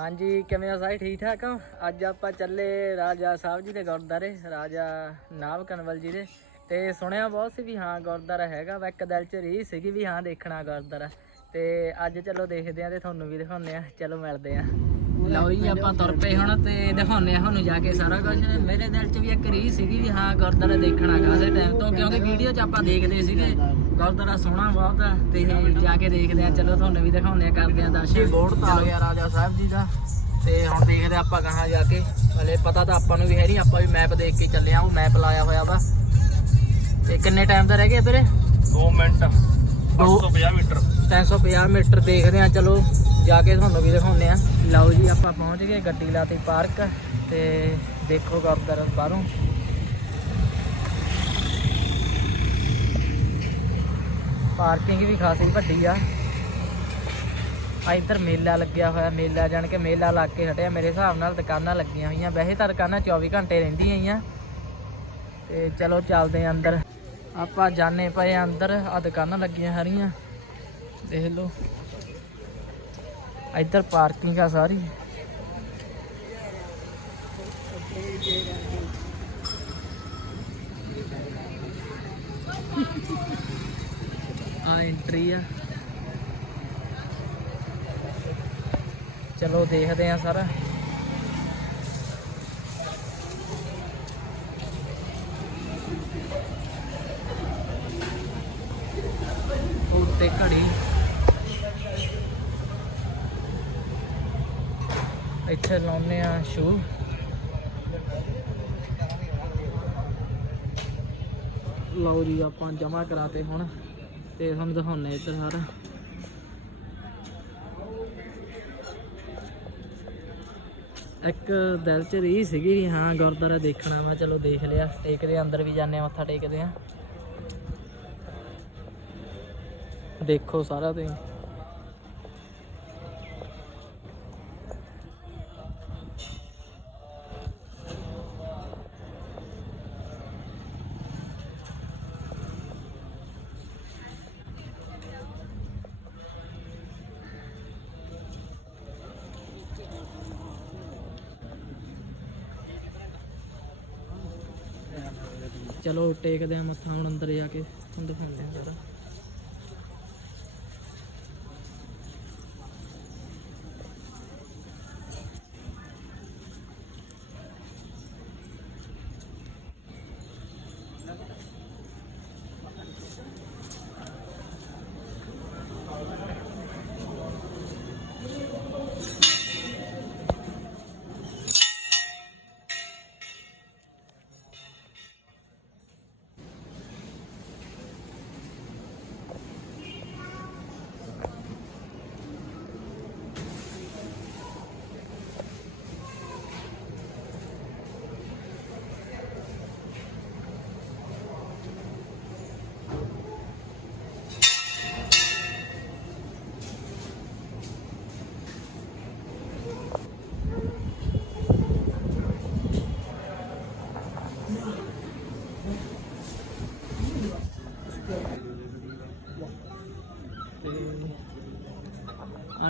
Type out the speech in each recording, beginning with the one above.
ਹਾਂਜੀ, ਕਿਵੇਂ ਆ ਸਾਰੇ? ਠੀਕ ਠਾਕ ਹੋ? ਅੱਜ ਆਪਾਂ ਚੱਲੇ ਰਾਜਾ ਸਾਹਿਬ ਜੀ ਦੇ ਗੁਰਦਾਰੇ ਰਾਜਾ ਨਾਭ ਕਨਵਲ ਜੀ ਦੇ। ਤੇ ਸੁਣਿਆ ਬਹੁਤ ਸੀ ਵੀ ਹਾਂ ਗੁਰਦਾਰਾ ਹੈਗਾ ਵਾ, ਇੱਕ ਦਿਲ ਚ ਰੀ ਸੀਗੀ ਵੀ ਹਾਂ, ਦੇਖਣਾ ਗੁਰਦਾਰਾ ਤੇ ਅੱਜ ਚਲੋ ਦੇਖਦੇ ਆ ਤੇ ਤੁਹਾਨੂੰ ਵੀ ਦਿਖਾਉਂਦੇ ਆ। ਚਲੋ ਮਿਲਦੇ ਆ। ਲਓ ਜੀ ਆਪਾਂ ਤੁਰ ਪਏ ਹੁਣ ਤੇ ਦਿਖਾਉਂਦੇ ਆ ਤੁਹਾਨੂੰ ਜਾ ਕੇ ਸਾਰਾ ਕੁਝ ਮੇਰੇ ਦਿਲ ਚ ਵੀ ਇੱਕ ਰੀਝ ਸੀਗੀ ਵੀ ਹਾਂ ਗੁਰਦਾਰਾ ਦੇਖਣਾ ਕਾਹਦੇ ਟਾਈਮ ਤੋਂ ਕਿਉਂਕਿ ਵੀਡੀਓ ਚ ਆਪਾਂ ਦੇਖਦੇ ਸੀਗੇ। ਗੁਰਦਾਰਾ ਸੋਹਣਾ ਬਹੁਤ ਆ ਤੇ ਜਾ ਕੇ ਦੇਖਦੇ ਆ ਚਲੋ ਤੁਹਾਨੂੰ ਵੀ ਦਿਖਾਉਂਦੇ ਆ ਕਰਦੇ ਆ ਦਰਸ਼ਨ। ਬੋਰਡ ਤਾਂ ਆ ਗਿਆ ਰਾਜਾ ਸਾਹਿਬ ਜੀ ਦਾ। ਤੇ ਹੁਣ ਦੇਖਦੇ ਆਪਾਂ ਕਹਾਂ ਜਾ ਕੇ। ਹਲੇ ਪਤਾ ਤਾਂ ਆਪਾਂ ਨੂੰ ਵੀ ਹੈ ਨਹੀਂ ਆਪਾਂ ਵੀ ਮੈਪ ਦੇਖ ਕੇ ਚੱਲੇ ਆ ਉਹ ਮੈਪ ਲਾਇਆ ਹੋਇਆ ਵਾ। ਤੇ ਕਿੰਨੇ ਟਾਈਮ ਦਾ ਰਹਿ ਗਿਆ ਵੀਰੇ? 2 ਮਿੰਟ ਦੋ 150 ਮੀਟਰ। 350 ਮੀਟਰ ਦੇਖਦੇ ਆ ਚਲੋ। ਜਾ ਕੇ ਤੁਹਾਨੂੰ ਵੀ ਦਿਖਾਉਂਦੇ ਆ ਲਓ ਜੀ, ਆਪਾਂ ਪਹੁੰਚ ਗਏ ਗੱਡੀ ਲਾਤੀ ਪਾਰਕ ਤੇ ਦੇਖੋ ਗੁਰਦੁਆਰਾ ਬਾਹਰੋਂ। ਪਾਰਕਿੰਗ ਵੀ ਖਾਸੀ ਵੱਡੀ ਆ। ਆ ਇੱਧਰ ਮੇਲਾ ਲੱਗਿਆ ਹੋਇਆ, ਮੇਲਾ ਜਾਣ ਕੇ ਮੇਲਾ ਲੱਗ ਕੇ ਹਟਿਆ। ਮੇਰੇ ਹਿਸਾਬ ਨਾਲ ਦੁਕਾਨਾਂ ਲੱਗੀਆਂ ਹੋਈਆਂ। ਵੈਸੇ ਤਾਂ ਦੁਕਾਨਾਂ 24 ਘੰਟੇ ਰਹਿੰਦੀਆਂ ਹੀ ਆ ਤੇ ਚਲੋ ਚੱਲਦੇ ਆ ਅੰਦਰ। ਆਪਾਂ ਜਾਣੇ ਪਏ ਅੰਦਰ। ਆ ਦੁਕਾਨਾਂ ਲੱਗੀਆਂ ਹਰੀਆਂ। ਦੇਖ ਲਓ। ਇੱਧਰ ਪਾਰਕਿੰਗ ਆ ਸਾਰੀ। ਆ ਐਂਟਰੀ ਆ। ਚਲੋ ਦੇਖਦੇ ਆ ਸਰ। ਉੱਤੇ ਘੜੀ ਇੱਥੇ ਲਾਉਨੇ ਆ ਸ਼ੂ ਲਓ ਜੀ, ਆਪਾਂ ਜਮਾ ਕਰਾਤੇ ਹੁਣ। ਤੇ ਤੁਹਾਨੂੰ ਦਿਖਾਉਣੇ ਇੱਧਰ ਸਾਰਾ ਇੱਕ ਦਿਲ ਚ ਰਹੀ ਸੀਗੀ ਵੀ ਹਾਂ, ਗੁਰਦੁਆਰਾ ਦੇਖਣਾ ਮੈਂ ਚਲੋ ਦੇਖ ਲਿਆ। ਟੇਕਦੇ ਅੰਦਰ ਵੀ ਜਾਂਦੇ ਆ ਮੱਥਾ ਟੇਕਦੇ ਆ ਦੇਖੋ ਸਾਰਾ ਤੁਸੀਂ ਚਲੋ ਟੇਕਦੇ ਆ ਮੱਥਾ ਹੁਣ ਅੰਦਰ ਜਾ ਕੇ ਤੁਹਾਨੂੰ ਦਿਖਾਉਂਦੇ ਆ ਸਾਰਾ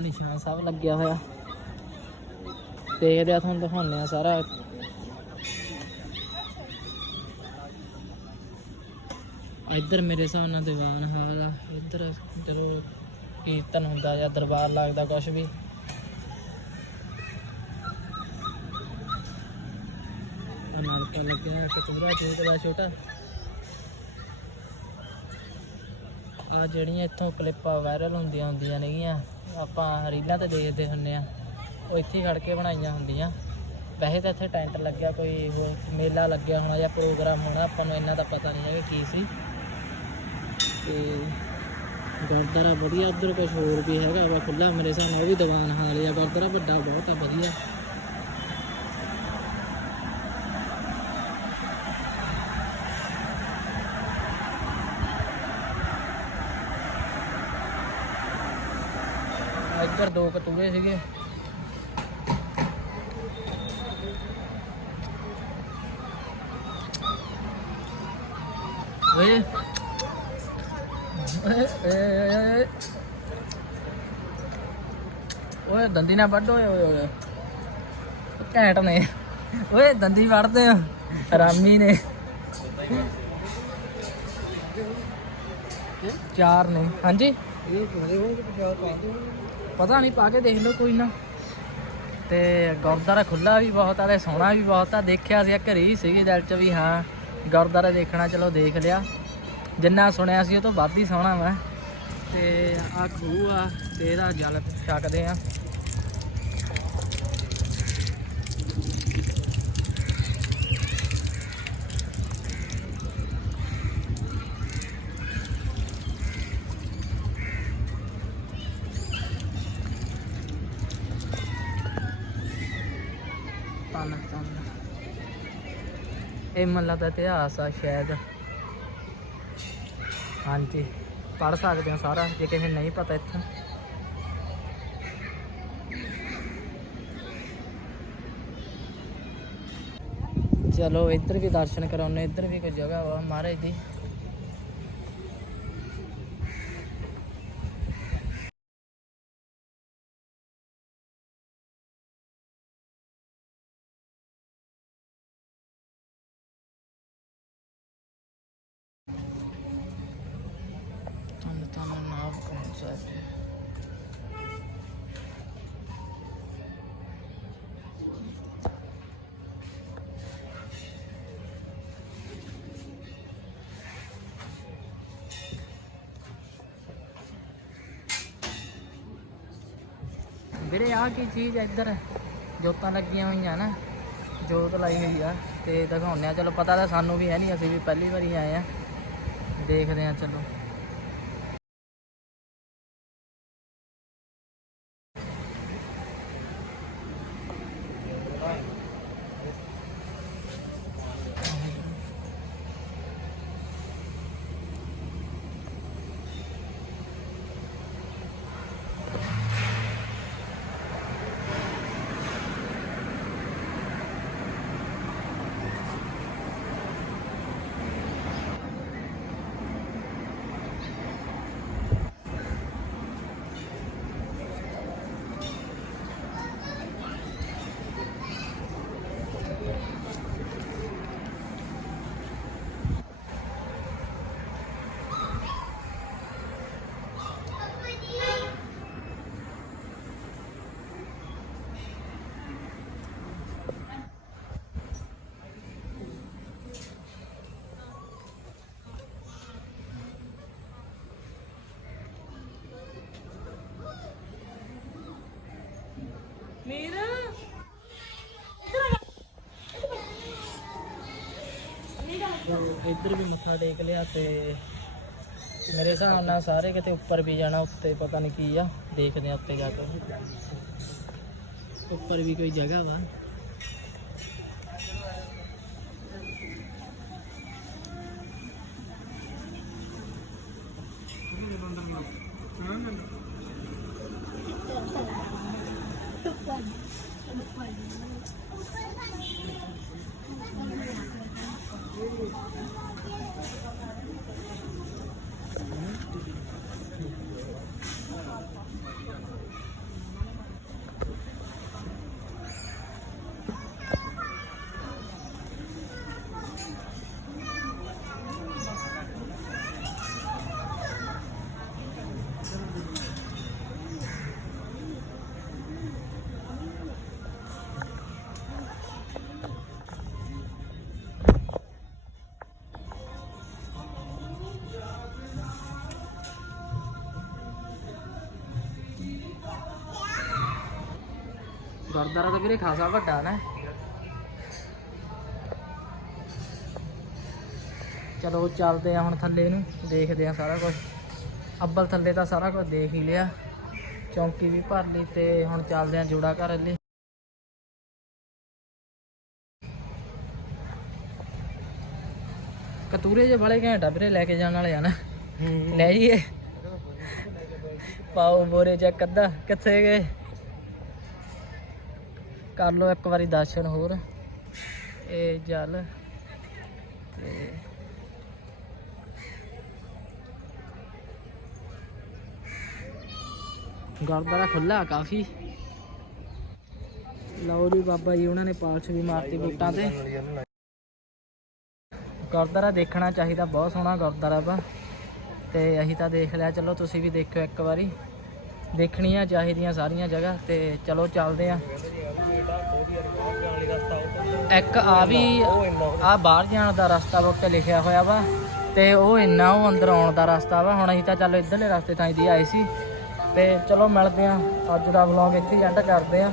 ਨਿਸ਼ਾਨ ਸਾਹਿਬ ਲੱਗਿਆ ਹੋਇਆ। ਦੇਖਦੇ ਆ, ਤੁਹਾਨੂੰ ਦਿਖਾਉਂਦੇ ਆ ਸਾਰਾ। ਇੱਧਰ ਮੇਰੇ ਹਿਸਾਬ ਨਾਲ ਦੀਵਾਨ ਹਾਲ ਆ। ਇੱਧਰ ਜਦੋਂ ਕੀਰਤਨ ਹੁੰਦਾ ਜਾਂ ਦਰਬਾਰ ਲੱਗਦਾ, ਕੁਛ ਵੀ। ਆਹ ਨਲਕਾ ਲੱਗਿਆ ਕਤੂਰਾ ਚੂਤ ਦਾ ਛੋਟਾ। ਆ ਜਿਹੜੀਆਂ ਇੱਥੋਂ ਕਲਿੱਪਾਂ ਵਾਇਰਲ ਹੁੰਦੀਆਂ ਹੁੰਦੀਆਂ ਨੇਗੀਆਂ। ਆਪਾਂ ਰੀਲਾਂ ਤੇ ਦੇਖਦੇ ਹੁੰਨੇ ਆ। ਉਹ ਇੱਥੇ ਹੀ ਖੜ ਕੇ ਬਣਾਈਆਂ ਹੁੰਦੀਆਂ। ਵੈਸੇ ਤਾਂ ਇੱਥੇ ਟੈਂਟ ਲੱਗਿਆ ਕੋਈ ਹੋਰ ਮੇਲਾ ਲੱਗਿਆ ਹੋਣਾ ਜਾਂ ਪ੍ਰੋਗਰਾਮ ਹੋਣਾ, ਆਪਾਂ ਨੂੰ ਇੰਨਾ ਦਾ ਪਤਾ ਨਹੀਂ ਹੈਗਾ ਕੀ ਸੀ। ਤੇ ਗੁਰਦੁਆਰਾ ਵਧੀਆ, ਉੱਧਰ ਕੁਝ ਹੋਰ ਵੀ ਹੈਗਾ ਵਾ ਖੁੱਲਾ ਮੇਰੇ ਹਿਸਾਬ ਉਹ ਵੀ ਦੀਵਾਨ ਹਾਲ ਆ। ਗੁਰਦੁਆਰਾ ਵੱਡਾ ਬਹੁਤ ਆ, ਵਧੀਆ। ਇੱਧਰ ਦੋ ਕਤੂਰੇ ਸੀਗੇ। ਓਏ। ਓਏ ਓਏ ਓਏ ਓਏ। ਓਏ, ਦੰਦੀ ਨਾ ਵੱਢ, ਓਏ ਓਏ ਓਏ। ਘੈਂਟ ਨੇ। ਓਏ, ਦੰਦੀ ਵੱਢਦੇ ਆ। ਰਾਮੀ ਨੇ। ਚਾਰ ਨੇ। ਹਾਂਜੀ। ਇਹ ਭਰੇ ਹੋਣਗੇ? ਪੰਜਾਬ ਪਾ ਦੋ ਪਤਾ ਨਹੀਂ, ਪਾ ਕੇ ਦੇਖ ਲਓ ਕੋਈ ਨਾ। ਤੇ ਗੁਰਦੁਆਰਾ ਖੁੱਲਾ ਵੀ ਬਹੁਤ ਆ ਤੇ ਸੋਹਣਾ ਵੀ ਬਹੁਤ ਆ। ਦੇਖਿਆ ਸੀ, ਘਰੇ ਹੀ ਸੀਗੀ ਦਿਲ ਚ ਵੀ, ਹਾਂ, ਗੁਰਦੁਆਰਾ ਦੇਖਣਾ, ਚਲੋ ਦੇਖ ਲਿਆ। ਜਿੰਨਾ ਸੁਣਿਆ ਸੀ, ਉਹ ਤੋਂ ਵੱਧ ਹੀ ਸੋਹਣਾ ਵਾ। ਤੇ ਆ ਖੂਹ ਆ, ਤੇ ਇਹਦਾ ਜਲ ਛਕਦੇ ਆ। ਇਹ ਮੱਲਾ ਦਾ ਇਤਿਹਾਸ ਆ ਸ਼ਾਇਦ। ਹਾਂਜੀ ਪੜ ਸਕਦੇ ਹੋ ਸਾਰਾ, ਜੇ ਕਿਸੇ ਨਹੀਂ ਪਤਾ ਇੱਥੇ। ਚਲੋ, ਇੱਧਰ ਵੀ ਦਰਸ਼ਨ ਕਰਾਉਣੇ ਇੱਧਰ ਵੀ ਕੋਈ ਜਗ੍ਹਾ ਵਾ, ਮਹਾਰਾਜ ਦੀ ਧੰਨ ਧੰਨ ਨਾਮ ਕੌਣ ਸਾਹਿਬ ਵੀਰੇ ਆ ਕੀ ਚੀਜ਼ ਹੈ ਇੱਧਰ? ਜੋਤਾਂ ਲੱਗੀਆਂ ਹੋਈਆਂ ਨਾ। ਜੋਤ ਲਾਈ ਹੋਈ ਆ ਤੇ ਦਿਖਾਉਂਦੇ ਆ। ਚਲੋ ਪਤਾ ਤਾਂ ਸਾਨੂੰ ਵੀ ਹੈ ਨਹੀਂ ਅਸੀਂ ਵੀ ਪਹਿਲੀ ਵਾਰੀ ਆਏ ਆ। ਦੇਖਦੇ ਆ, ਚਲੋ। ਤੇ ਇੱਧਰ ਵੀ ਮੱਥਾ ਟੇਕ ਲਿਆ ਤੇ ਮੇਰੇ ਹਿਸਾਬ ਨਾਲ ਸਾਰੇ ਕਿਤੇ ਉੱਪਰ ਵੀ ਜਾਣਾ ਉੱਤੇ ਪਤਾ ਨਹੀਂ ਕੀ ਆ ਦੇਖਦੇ ਆ ਉੱਤੇ ਜਾ ਕੇ। ਉੱਪਰ ਵੀ ਕੋਈ ਜਗ੍ਹਾ ਵਾ। วันสนุกกว่านี้ ਗੁਰਦੁਆਰਾ ਤਾਂ ਵੀਰੇ ਖਾਸਾ ਵੱਡਾ ਨਾ। ਚਲੋ ਚੱਲਦੇ ਆ ਹੁਣ ਥੱਲੇ ਨੂੰ ਦੇਖਦੇ ਆ ਸਾਰਾ ਕੁਝ ਅੱਬਲ ਥੱਲੇ ਤਾਂ ਸਾਰਾ ਕੁਝ ਦੇਖ ਹੀ ਲਿਆ। ਚੌਂਕੀ ਵੀ ਭਰ ਲਈ ਤੇ ਹੁਣ ਚੱਲਦੇ ਆ ਜੋੜਾ ਘਰ ਲਈ ਕਤੂਰੇ ਜੇ ਬੜੇ ਘੈਂਟਾ ਵੀਰੇ ਲੈ ਕੇ ਜਾਣ ਵਾਲੇ ਆ ਨਾ। ਲੈ ਜੀਏ ਪਾਓ ਬੋਰੇ ਚ ਅੱਧਾ ਕਿੱਥੇ ਗਏ? ਕਰ ਲਓ ਇੱਕ ਵਾਰੀ ਦਰਸ਼ਨ ਹੋਰ। ਇਹ ਜਲ। ਤੇ ਗੁਰਦੁਆਰਾ ਖੁੱਲਾ ਕਾਫੀ। ਲਓ ਜੀ ਬਾਬਾ ਜੀ, ਉਹਨਾਂ ਨੇ ਪਾਲਸ਼ ਵੀ ਮਾਰਤੀ ਬੂਟਾਂ ਤੇ। ਗੁਰਦੁਆਰਾ ਦੇਖਣਾ ਚਾਹੀਦਾ, ਬਹੁਤ ਸੋਹਣਾ ਗੁਰਦੁਆਰਾ ਵਾ। ਤੇ ਅਸੀਂ ਤਾਂ ਦੇਖ ਲਿਆ, ਚਲੋ ਤੁਸੀਂ ਵੀ ਦੇਖਿਓ ਇੱਕ ਵਾਰੀ। ਦੇਖਣੀਆਂ ਚਾਹੀਦੀਆਂ ਸਾਰੀਆਂ ਜਗ੍ਹਾ ਤੇ ਚਲੋ ਚੱਲਦੇ ਆ। ਇੱਕ ਆ ਵੀ ਆ ਬਾਹਰ ਜਾਣ ਦਾ ਰਸਤਾ ਵਾ ਉੱਤੇ ਲਿਖਿਆ ਹੋਇਆ ਵਾ ਤੇ ਉਹ ਇੰਨਾ ਉਹ ਅੰਦਰ ਆਉਣ ਦਾ ਰਸਤਾ ਵਾ। ਹੁਣ ਅਸੀਂ ਤਾਂ ਚੱਲ ਇਧਰਲੇ ਰਸਤੇ ਥਾਂ ਦੀ ਆਏ ਸੀ ਤੇ ਚਲੋ ਮਿਲਦੇ ਆ। ਅੱਜ ਦਾ ਵਲੌਗ ਇੱਥੇ ਐਂਡ ਕਰਦੇ ਆ।